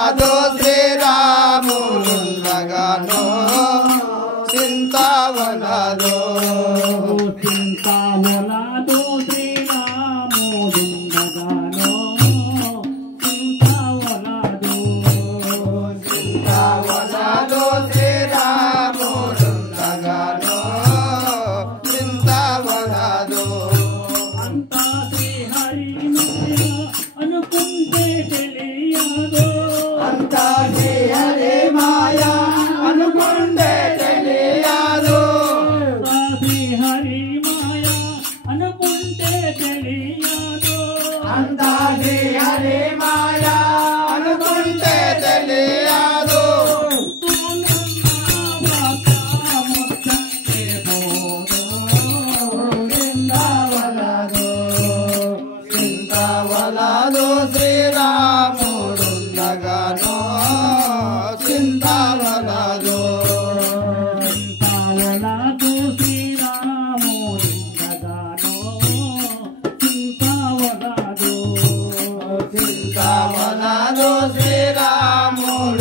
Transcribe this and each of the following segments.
అదో శ్రీరాములుండగానో చింతావలదో చింతావలదో శ్రీరాములుండగానో చింతావలదో చింతావలదో శ్రీరాములుండగానో చింతావలదో అంతా శ్రీహరి అనుకుంటే తెలియదో అంతా శ్రీహరి మాయ అనుకుంటే తెలియదు శ్రీహరి మాయ అనుకుంటే తెలియదు అంతా శ్రీహరి మాయ అనుకుంటే తెలియదు చింతావలదో శ్రీరాములుండగానో చింతావలదో చింతావలదో శ్రీరాములుండగానో చింతావలదో చింతావలదో శ్రీరాములుండగానో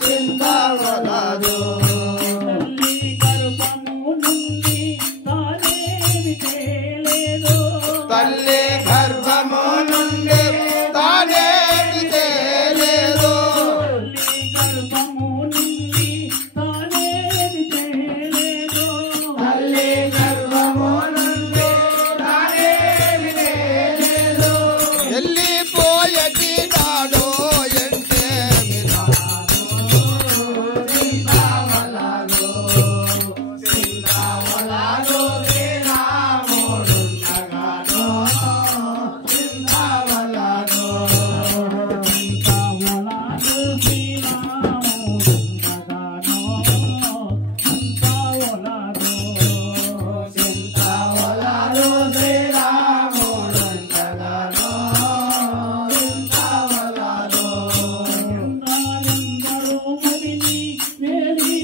చింతావలదో తల్లి గర్భము నుండి తానేమి తేలేదో తల్లి గర్భము నుండి తానేమి తేలేదు తల్లి గర్భము నుండి తానేమి తేలేదో తల్లి గర్భము నుండి తానేమి తేలేదు వెళ్ళిపోయేటి నాడో ఎంటేమి చింతావలదో చింతావలదో శ్రీరాములుండగానో చింతావలదో చింతావలదో శ్రీరాములుండగానో చింతావలదో చింతావలదో శ్రీరాములుండగానో చింతావలదో ఎందరెందరో మునిని వేడి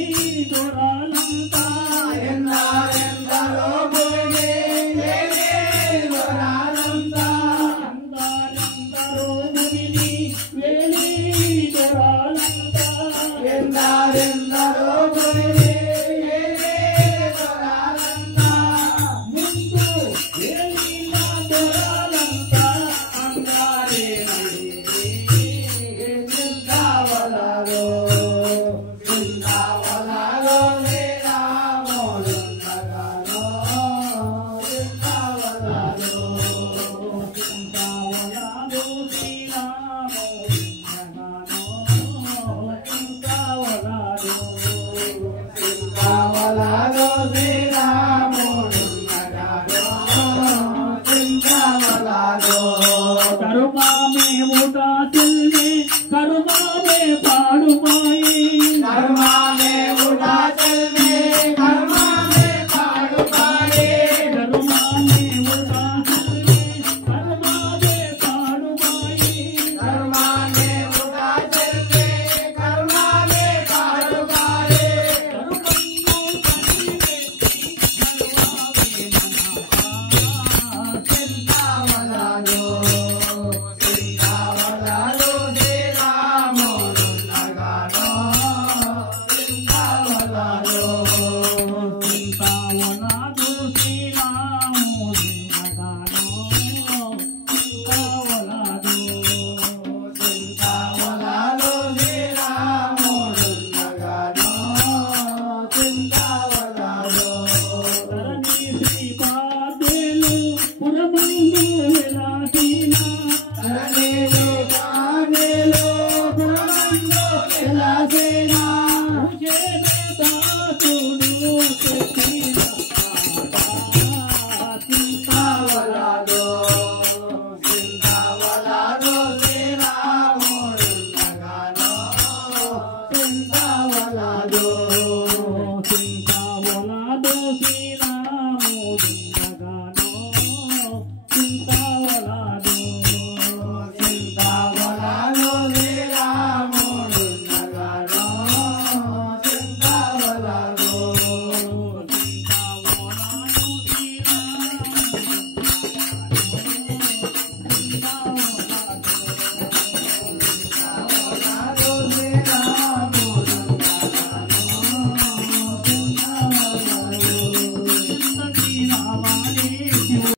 దొరలంతా ఎందరెందరో ముని ఏమి దొరాలంతా ఎందరెందరో మునిని వేడి దొరలంతా ఎందరెందరో ముని ఏమి దొరాలంతా ముందు వేడిన దొరలంతా అందారే చింతావలదో చింతావలదో శ్రీరాములుండగానో చింతావలదో చింతావలదో శ్రీరాములుండగానో చింతావలదో చింతావలదో శ్రీరాములుండగానో చింతావలదో కరుణామే ఉదాసిల్నే కరుణామే పాడుమాయి కరుణామే